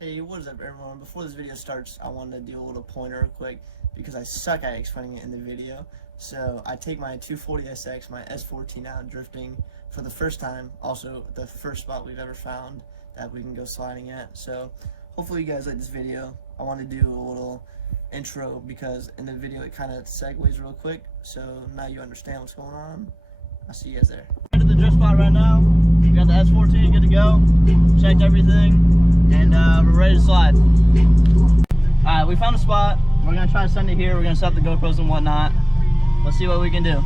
Hey, what is up everyone? Before this video starts, I wanted to do a little pointer real quick because I suck at explaining it in the video. So I take my 240SX, my S14 out drifting for the first time, also the first spot we've ever found that we can go sliding at. So hopefully you guys like this video. I want to do a little intro because in the video it kind of segues real quick, so now you understand what's going on. I'll see you guys there. We're at the drift spot right now. We got the S14 good to go. Checked everything, and we're ready to slide. Alright, we found a spot. We're gonna try to send it here. We're gonna set up the GoPros and whatnot. Let's see what we can do.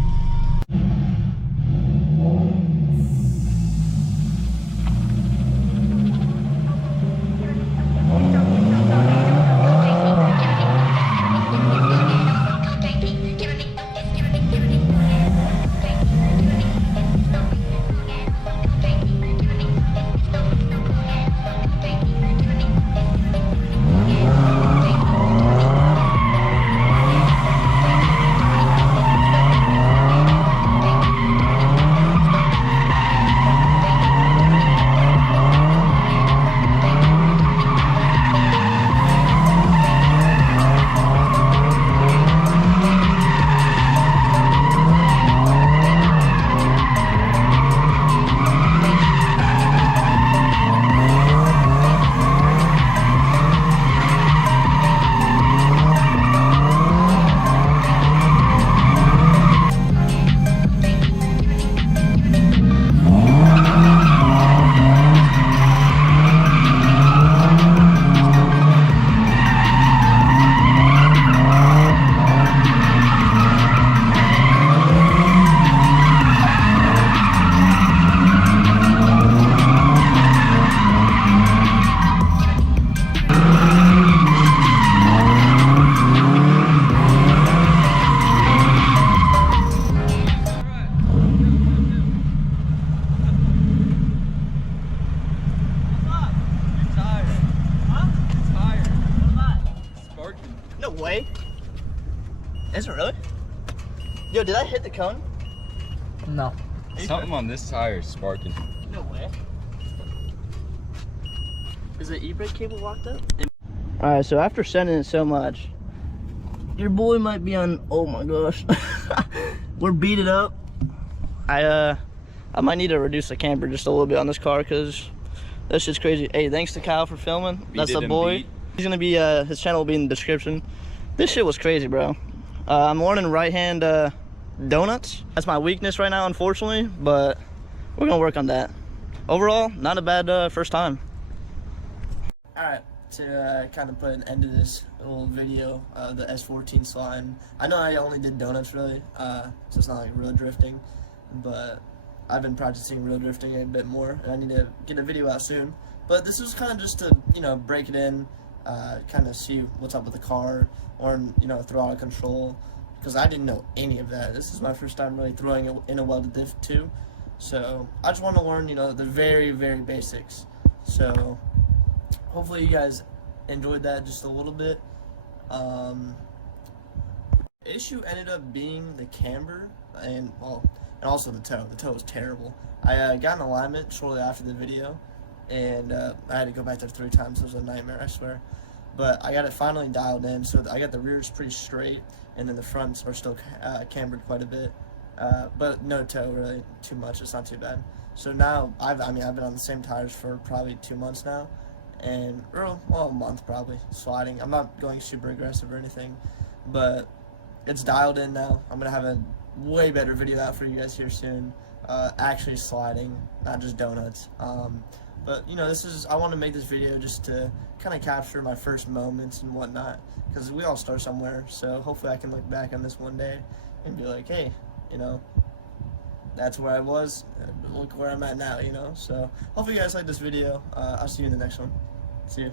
No way. Is it really? Yo, did I hit the cone? No. Something on this tire is sparking. No way. Is the e-brake cable locked up? Alright, so after sending it so much, your boy might be on, oh my gosh. We're beat it up. I might need to reduce the camber just a little bit on this car because that's just crazy. Hey, thanks to Kyle for filming. That's the boy. He's gonna be, his channel will be in the description. This shit was crazy, bro. I'm learning right-hand donuts. That's my weakness right now, unfortunately, but we're gonna work on that. Overall, not a bad first time. All right, to kind of put an end to this little video, the S14 slide. I know I only did donuts really, so it's not like real drifting, but I've been practicing real drifting a bit more, and I need to get a video out soon. But this was kind of just to, you know, break it in, kind of see what's up with the car, or, you know, throttle control, because I didn't know any of that. This is my first time really throwing it in a welded diff too, so I just want to learn, you know, the very, very basics. So hopefully you guys enjoyed that just a little bit. Issue ended up being the camber and also the toe. The toe was terrible. I got an alignment shortly after the video, and I had to go back there 3 times. It was a nightmare, I swear. But I got it finally dialed in, so I got the rears pretty straight, and then the fronts are still cambered quite a bit. But no toe really too much. It's not too bad. So now I've been on the same tires for probably 2 months now, and well, a month probably sliding. I'm not going super aggressive or anything, but it's dialed in now. I'm gonna have a way better video out for you guys here soon. Actually sliding, not just donuts. But you know, I want to make this video just to kind of capture my first moments and whatnot, because we all start somewhere. So hopefully I can look back on this one day and be like, hey, you know, that's where I was, look where I'm at now, you know. So hopefully you guys like this video. I'll see you in the next one. See you.